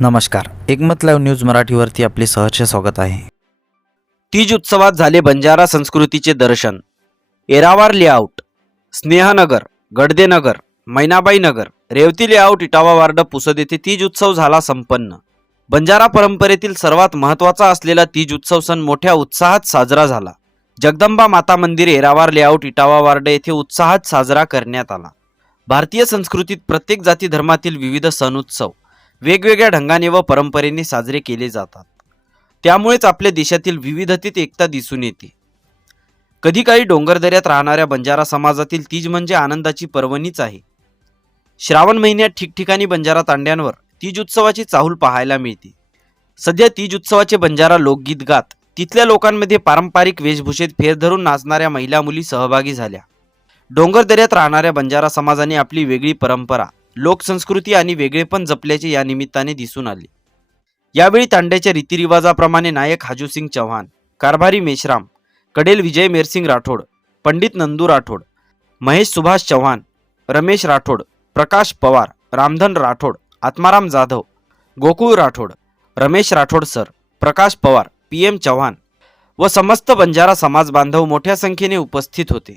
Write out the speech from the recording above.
नमस्कार. एकमत live news मराठीवरती आपले सहर्ष स्वागत आहे. तीज उत्सवात झाले बंजारा संस्कृतीचे दर्शन. Eravar layout. Snehnagar Gadadenagar Mainabai Nagar Revati layout Itawa ward Pusad येथे तीज उत्सव झाला संपन्न. बंजारा परंपरेतील सर्वात महत्त्वाचा असलेला तीज उत्सव सण मोठ्या उत्साहात साजरा झाला. जगदंबा माता मंदिर एरावार लेआउट इटावा वार्ड येथे उत्साहात साजरा करण्यात आला. भारतीय संस्कृतीत प्रत्येक जाती धर्मातील विविध सण उत्सव. वेगवेगळ्या ढंगाने व परंपरेने साजरे केले जातात. त्यामुळेच आपल्या देशातील विविधतेत एकता दिसून येते. कधी काही डोंगरदऱ्यात राहणाऱ्या बंजारा समाजातील तीज म्हणजे आनंदाची पर्वणीच आहे. श्रावण महिन्यात ठिकठिकाणी बंजारा तांड्यांवर तीज उत्सवाची चाहूल पाहायला मिळते. सध्या तीज उत्सवाचे बंजारा लोकगीत गात तिथल्या लोकांमध्ये पारंपरिक वेशभूषेत फेर धरून नाचणाऱ्या महिला मुली सहभागी झाल्या. डोंगरदऱ्यात राहणाऱ्या बंजारा समाजाने आपली वेगळी परंपरा लोकसंस्कृती आणि वेगळेपण जपल्याचे या निमित्ताने दिसून आले. यावेळी तांड्याच्या रीतिरिवाजाप्रमाणे Nayak Hajusingh Chavan Karbhari Meshram Kadel Vijay Mersingh Rathod Pandit Nandu Rathod Mahesh Subhash Chavan Ramesh Rathod Prakash Pawar Ramdhan Rathod Atmaram Jadhav Gokul Rathod Ramesh Rathod sir Prakash Pawar P M Chavan व समस्त बंजारा समाज बांधव मोठ्या संख्येने उपस्थित होते.